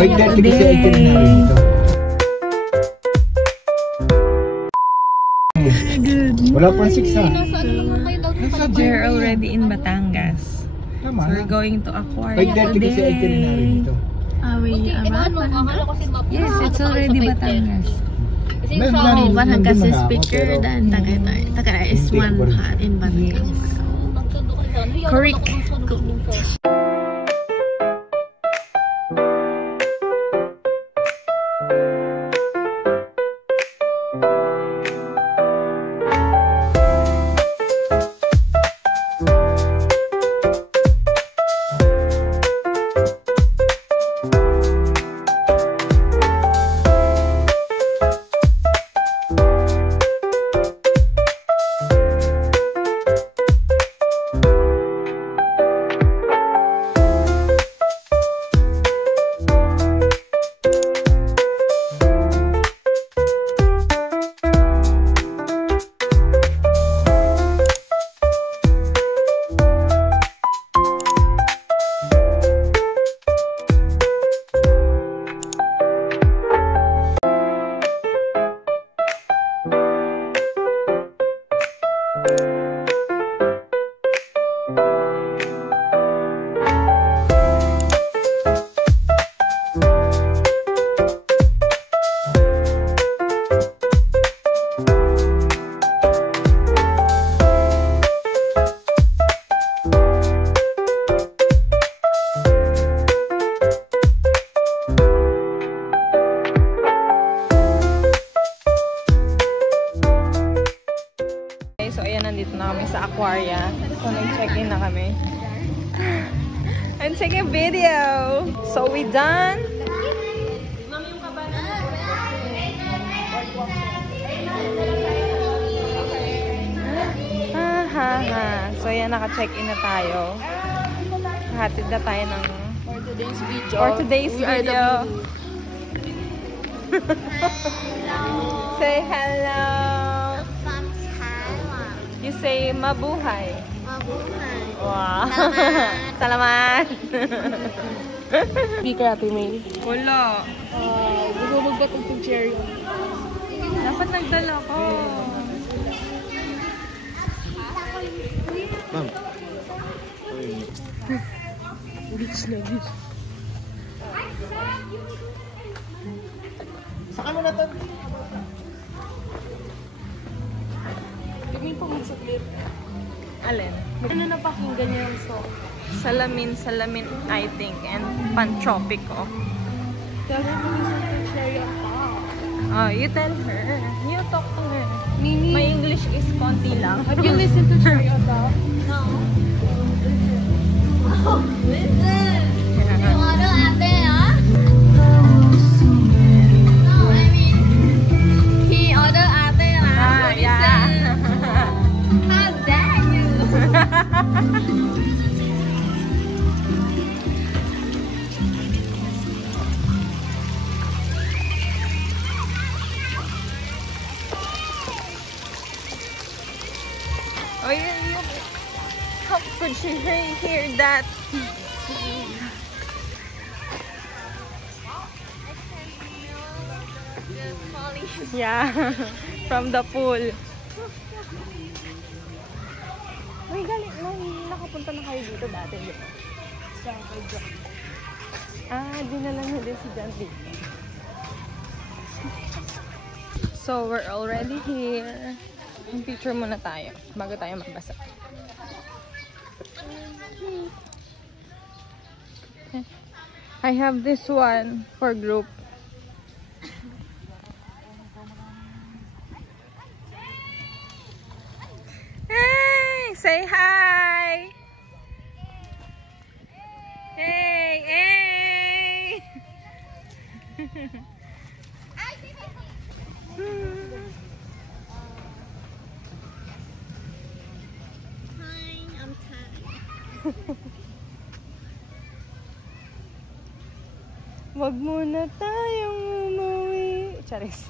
today? Wala pa 6 ha. We're already in Batangas. So we're going to Aquaria today. Yes, it's already Batangas. One kasi speaker dan Tagaytay is one in Batangas. Correct. Nandito na kami sa Aquaria. So, nag-check-in na kami. And take a video! So, we done? So, yan, naka-check-in na tayo. Hatid na tayo ng... For today's video. Say hello! You say mabuhay. Mabuhay. Wow. Salamat. Speaker Ate May. Wala. Gusto mo magbatog ng cherry. Dapat nagdala ko. Ma'am. Beach na beach. Saka mo na to. May pamagsaklit. Alin? Ano na pakinggan niya yung song? Salamin, I think. And Pantropico. Kaya mo listen to Cherry on top. Oh, you tell her. You talk to her. Mimi. My English is konti lang. Have you listened to Cherry on top? No. Oh, listen. You order ate, huh? No, I mean, he order ate, lah. Yeah. How dare you? Oh, how could she hear that? Yeah, from the pool. Uy, galing. Nakapunta na kayo dito dati, di ba? Sa kay John. Dinala na din si John dito. So, we're already here. Picture muna tayo bago tayo magbasa. I have this one for group. Hey, say hi. Hey, hey. I'm tired. Wag muna tayong umuwi. Charis.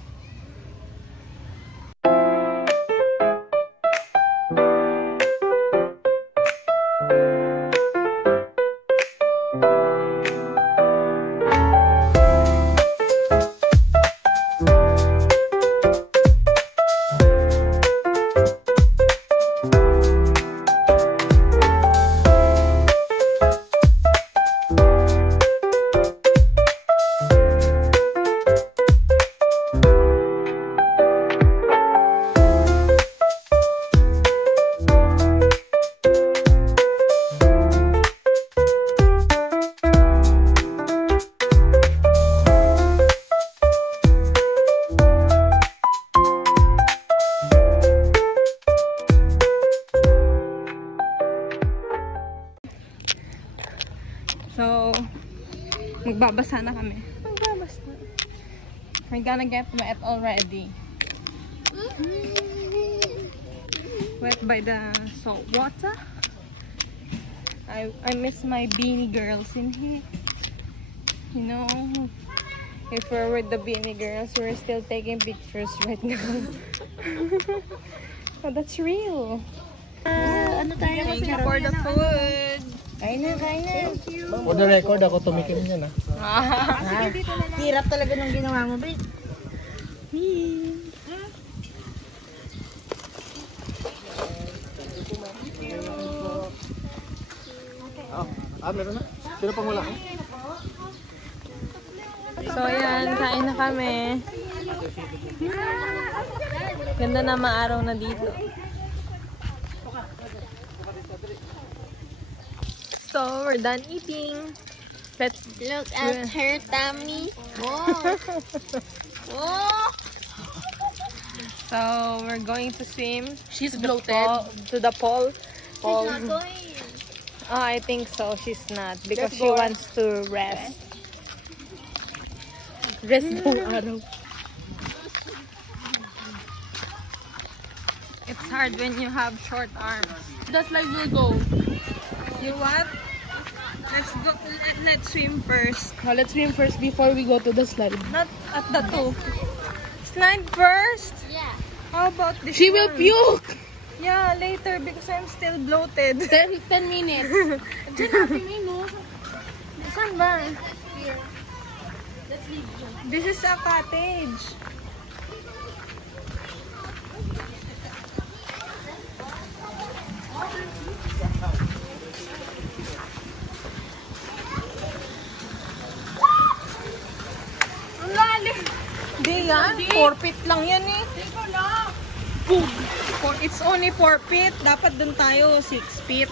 Magbabasa na kami. Magbabasa. We're gonna get wet already. Wet by the salt water. I miss my beanie girls in here. You know, if we're with the beanie girls, we're still taking pictures right now. Oh, that's real. Ano tayo? Thank you for the food. Kain na. For the record, ako tumikim niya na. Hirap talaga nung ginawa mo, Brit. Meron na? Sino pang wala? So, ayan. Kain na kami. Ganda na maaraw na dito. So, we're done eating. Let's Look at her tummy. Whoa. Whoa. So, we're going to swim. She's to the bloated. To the pool. She's not going. Oh, I think so. She's not. Because she wants to rest. Rest buong araw. It's hard when you have short arms. The slide will go. You what? Let's go. Let's swim first. Let's swim first before we go to the slide. Not at the two. Slide first. Yeah. How about this? She will one? puke. Yeah, later because I'm still bloated. 10 minutes. Saan ba? Here. Let's leave. This is a cottage. Ang lalim. Di yan. 4 feet lang yan eh. It's only 4 feet. Dapat dun tayo 6 feet.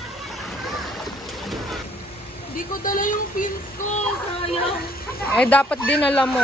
Hindi ko dala yung pins ko. Sayang. Eh, dapat dinala mo.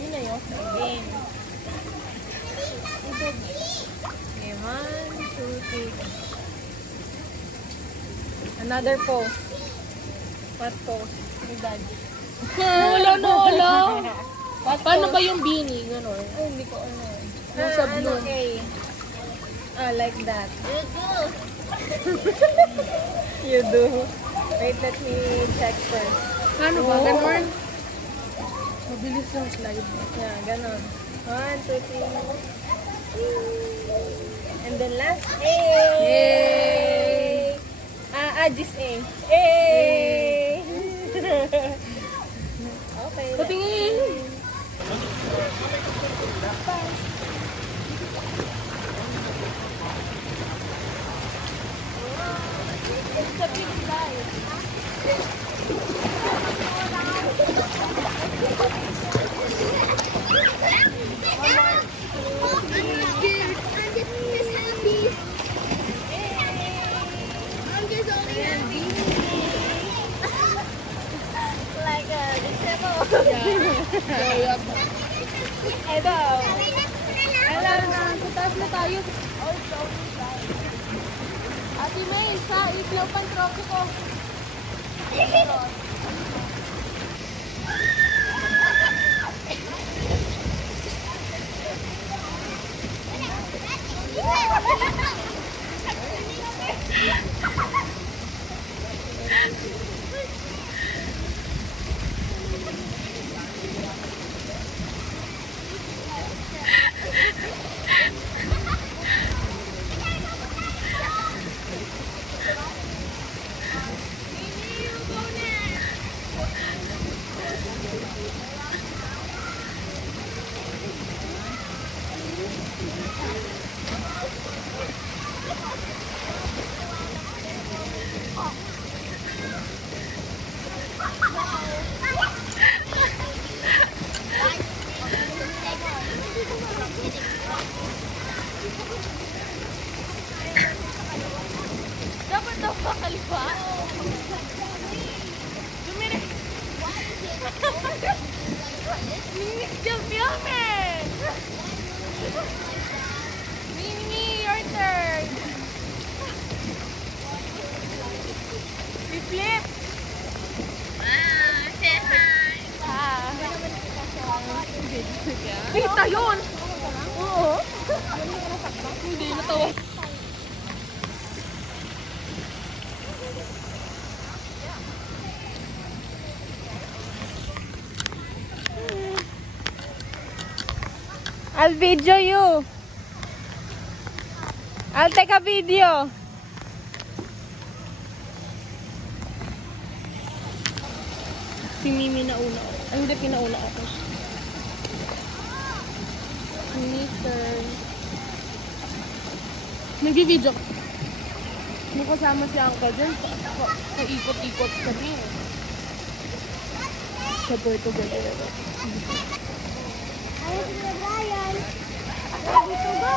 Yun na yun. Game. Okay, 1, 2, 3. Another pose. What pose? With daddy. Wala. Paano ba yung beanie? Ganon. Ay, hindi ko ano. Yung sa blue. Okay. Like that. You do. You do. Wait, let me check first. Paano ba? Oh. Ganon? Mabilis yung slide. Yeah, ganon. 1, 2, 3. And then last. Yay! Just A. Yay! Okay. Patingin! It's a big slide. Ito. Alam na, tatas na tayo. Ate May, sa iklaw pang trophy ko. Still filming! Mimi, your turn! Flip! Say hi. Kita yun! Oo. Hindi, natawa. I'll video you. I'll take a video. Si Mimi nauna ako. Ay, hindi, pinauna ako. Mimi's turn. Nag-video. May kasama si Uncle dyan. Paikot-ikot kami. Sa Puerto Galera. Ayaw si Brian. Ready to go.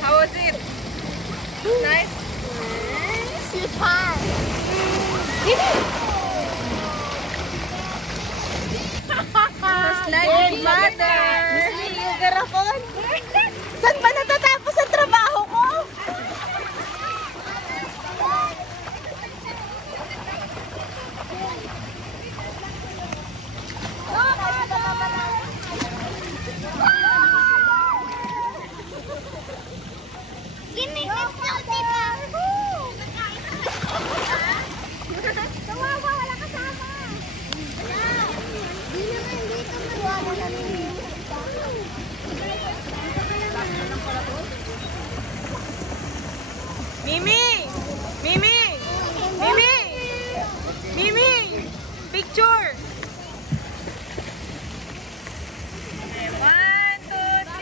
How was it? Nice? She's fine. Good mother! Yung garapon. Saan ba natatapos ang trabaho ko? Ginigit niyo, tita. Kawawa, wala kasama. Di naman dito magwala namin. Mimi! Mimi! Mimi! Mimi! Picture! Okay, 1, 2, 3.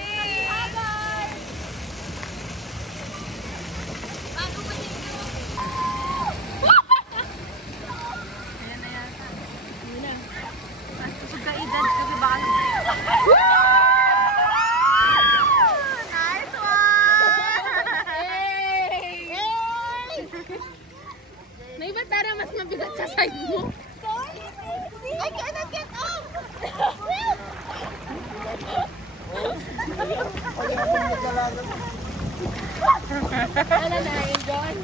Kusog ka edad kasi baka... Nice one! Nay, ba't para mas mabigat sa side mo? I cannot get up! Ano na, John?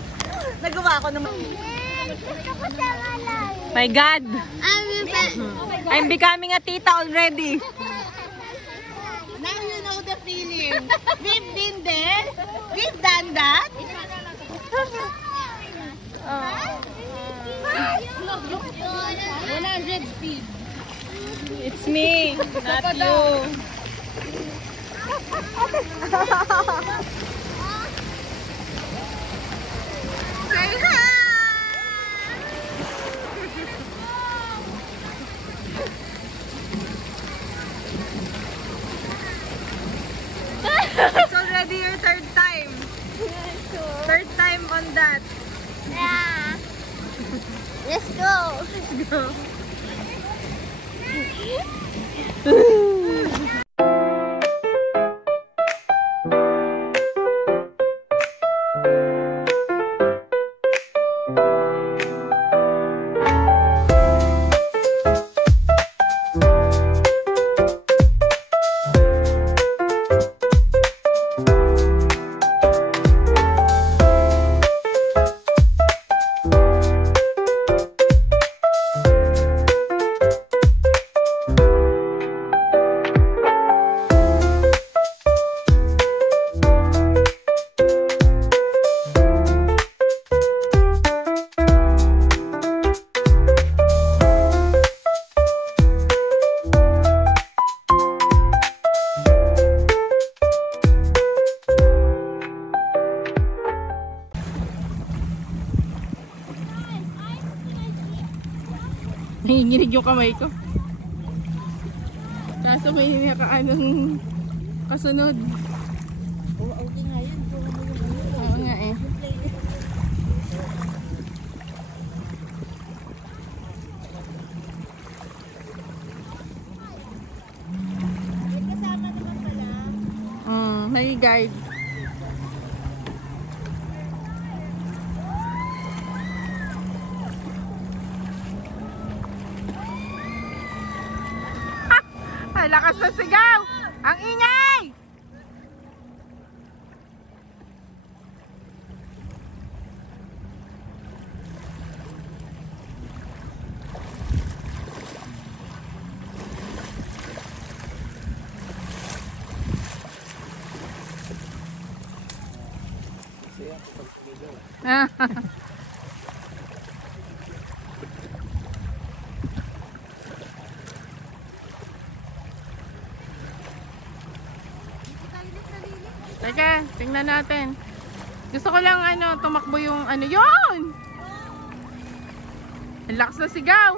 Nagawa ko naman. Gusto ko siya malay. My God! I'm I'm becoming a tita already. Now you know the feeling. We've been there. We've done that. 100 speed. It's me, not you. Say hi. It's already your third time. Third time on that. Yeah. Let's go. Let's go. Nanginginig yung kamay ko. Kaso may hinakaan ng kasunod. Oo nga eh. may guide. Ay, lakas na sigaw! Ang ingay! Teka, tingnan natin. Gusto ko lang tumakbo yung yun! Ang lakas na sigaw!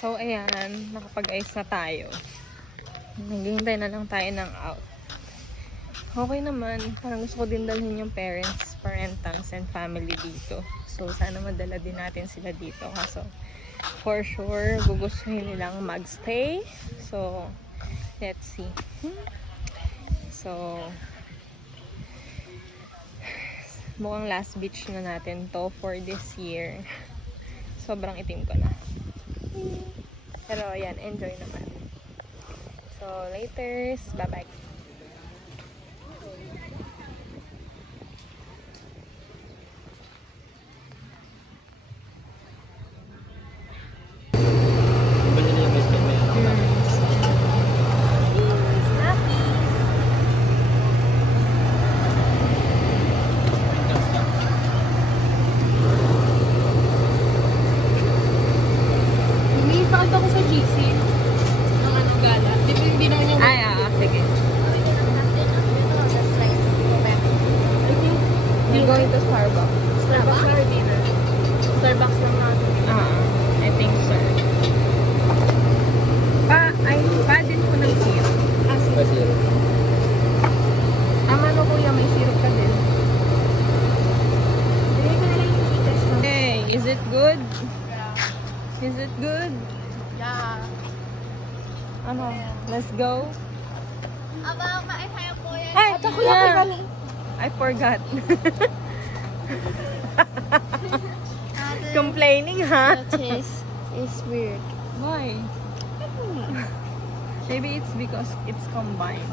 So, ayan. Nakapag-ice na tayo. Naghihintay na lang tayo ng out. Okay naman. Parang gusto ko din dalhin yung parentals and family dito. So, sana madala din natin sila dito. Kaso, for sure, gugustuhin nilang magstay. So, let's see. So, mukhang last beach na natin to for this year. Sobrang itim ko na. Pero ayan, enjoy naman. So, laters. Bye-bye. You're going to Starbucks. Starbucks or dinner? Starbucks lang natin. I think so. Pa din po ng syrup. Zero. Ang kuya, may syrup ka din. Hey, is it good? Is it good? Yeah. Let's go. Aba, maihaya po yan. Ay, yeah. I forgot. Complaining, huh? The taste is weird. Why? Maybe it's because it's combined.